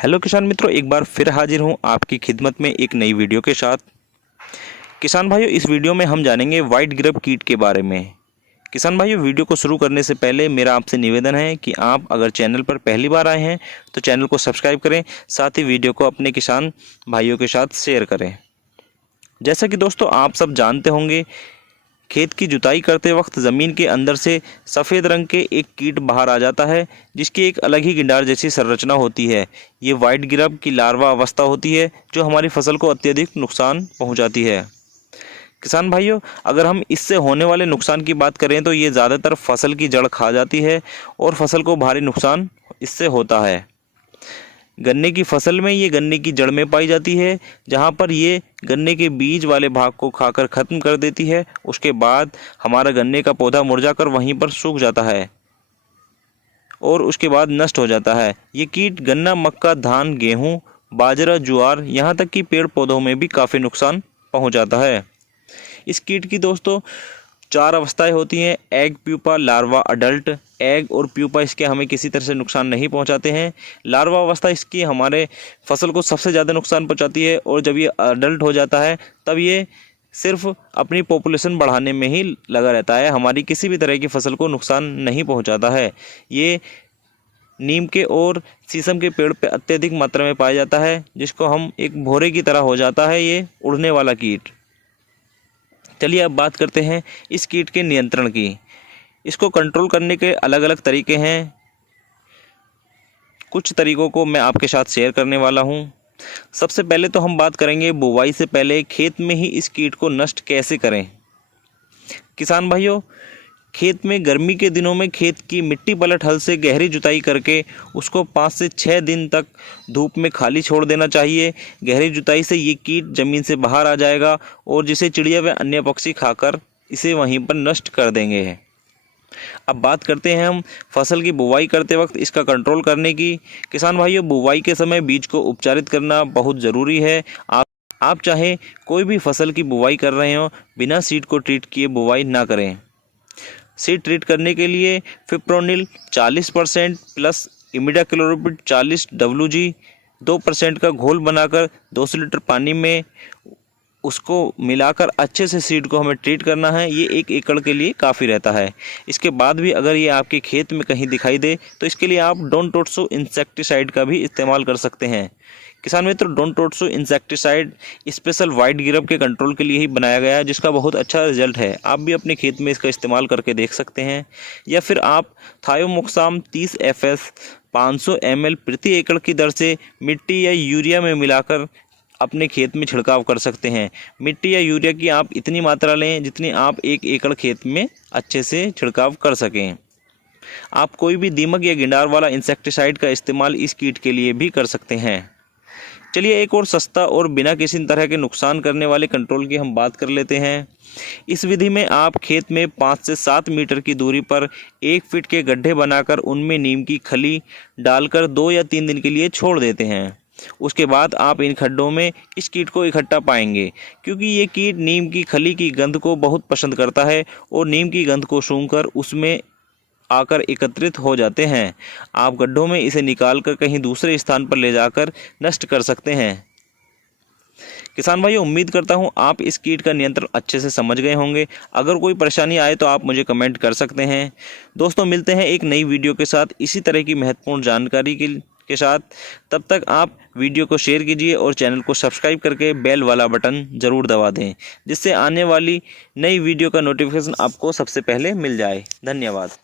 Hello किसान मित्रों, एक बार फिर हाजिर हूँ आपकी खिदमत में एक नई वीडियो के साथ। किसान भाइयों, इस वीडियो में हम जानेंगे वाइट ग्रब कीट के बारे में। किसान भाइयों, वीडियो को शुरू करने से पहले मेरा आपसे निवेदन है कि आप अगर चैनल पर पहली बार आए हैं तो चैनल को सब्सक्राइब करें, साथ ही वीडियो को अपने किसान भाइयों के साथ शेयर करें। जैसा कि दोस्तों आप सब जानते होंगे, खेत की जुताई करते वक्त ज़मीन के अंदर से सफ़ेद रंग के एक कीट बाहर आ जाता है, जिसकी एक अलग ही गिंडार जैसी संरचना होती है। ये वाइट ग्रब की लार्वा अवस्था होती है जो हमारी फसल को अत्यधिक नुकसान पहुंचाती है। किसान भाइयों, अगर हम इससे होने वाले नुकसान की बात करें तो ये ज़्यादातर फसल की जड़ खा जाती है और फसल को भारी नुकसान इससे होता है। गन्ने की फसल में ये गन्ने की जड़ में पाई जाती है, जहाँ पर ये गन्ने के बीज वाले भाग को खाकर ख़त्म कर देती है। उसके बाद हमारा गन्ने का पौधा मुरझाकर वहीं पर सूख जाता है और उसके बाद नष्ट हो जाता है। ये कीट गन्ना, मक्का, धान, गेहूँ, बाजरा, ज्वार, यहाँ तक कि पेड़ पौधों में भी काफ़ी नुकसान पहुँचाता है। इस कीट की दोस्तों 4 अवस्थाएं होती हैं: egg, pupa, larva, adult. Egg और प्यूपा इसके हमें किसी तरह से नुकसान नहीं पहुंचाते हैं। लार्वा अवस्था इसकी हमारे फसल को सबसे ज़्यादा नुकसान पहुंचाती है, और जब ये अडल्ट हो जाता है तब ये सिर्फ अपनी पॉपुलेशन बढ़ाने में ही लगा रहता है, हमारी किसी भी तरह की फसल को नुकसान नहीं पहुँचाता है। ये नीम के और शीशम के पेड़ पर अत्यधिक मात्रा में पाया जाता है, जिसको हम एक भोरे की तरह हो जाता है ये उड़ने वाला कीट। चलिए अब बात करते हैं इस कीट के नियंत्रण की। इसको कंट्रोल करने के अलग अलग तरीके हैं। कुछ तरीकों को मैं आपके साथ शेयर करने वाला हूं। सबसे पहले तो हम बात करेंगे बुवाई से पहले खेत में ही इस कीट को नष्ट कैसे करें। किसान भाइयों, खेत में गर्मी के दिनों में खेत की मिट्टी पलट हल से गहरी जुताई करके उसको 5 से 6 दिन तक धूप में खाली छोड़ देना चाहिए। गहरी जुताई से ये कीट ज़मीन से बाहर आ जाएगा और जिसे चिड़िया व अन्य पक्षी खाकर इसे वहीं पर नष्ट कर देंगे। अब बात करते हैं हम फसल की बुवाई करते वक्त इसका कंट्रोल करने की। किसान भाइयों, बुवाई के समय बीज को उपचारित करना बहुत ज़रूरी है। आप चाहे कोई भी फसल की बुवाई कर रहे हो, बिना सीड को ट्रीट किए बुवाई ना करें। सीड ट्रीट करने के लिए फिप्रोनिल 40% प्लस इमिडाक्लोप्रिड 40 WG 2% का घोल बनाकर 200 लीटर पानी में उसको मिलाकर अच्छे से सीड को हमें ट्रीट करना है। ये 1 एकड़ के लिए काफ़ी रहता है। इसके बाद भी अगर ये आपके खेत में कहीं दिखाई दे तो इसके लिए आप डोनटोत्सु इंसेक्टिसाइड का भी इस्तेमाल कर सकते हैं। किसान मित्रों, डोनटोत्सु इंसेक्टिसाइड स्पेशल वाइट ग्रब के कंट्रोल के लिए ही बनाया गया है, जिसका बहुत अच्छा रिजल्ट है। आप भी अपने खेत में इसका इस्तेमाल करके देख सकते हैं, या फिर आप थायोमोक्साम 30 FS 500 ml प्रति एकड़ की दर से मिट्टी या यूरिया में मिलाकर अपने खेत में छिड़काव कर सकते हैं। मिट्टी या यूरिया की आप इतनी मात्रा लें जितनी आप 1 एकड़ खेत में अच्छे से छिड़काव कर सकें। आप कोई भी दीमक या गिंडार वाला इंसेक्टिसाइड का इस्तेमाल इस कीट के लिए भी कर सकते हैं। चलिए एक और सस्ता और बिना किसी तरह के नुकसान करने वाले कंट्रोल की हम बात कर लेते हैं। इस विधि में आप खेत में 5 से 7 मीटर की दूरी पर 1 फीट के गड्ढे बनाकर उनमें नीम की खली डालकर 2 या 3 दिन के लिए छोड़ देते हैं। उसके बाद आप इन खड्डों में इस कीट को इकट्ठा पाएंगे, क्योंकि ये कीट नीम की खली की गंध को बहुत पसंद करता है और नीम की गंध को सूंघकर उसमें आकर एकत्रित हो जाते हैं। आप गड्ढों में इसे निकालकर कहीं दूसरे स्थान पर ले जाकर नष्ट कर सकते हैं। किसान भाइयों, उम्मीद करता हूं आप इस कीट का नियंत्रण अच्छे से समझ गए होंगे। अगर कोई परेशानी आए तो आप मुझे कमेंट कर सकते हैं। दोस्तों, मिलते हैं एक नई वीडियो के साथ इसी तरह की महत्वपूर्ण जानकारी के साथ। तब तक आप वीडियो को शेयर कीजिए और चैनल को सब्सक्राइब करके बेल वाला बटन ज़रूर दबा दें, जिससे आने वाली नई वीडियो का नोटिफिकेशन आपको सबसे पहले मिल जाए। धन्यवाद।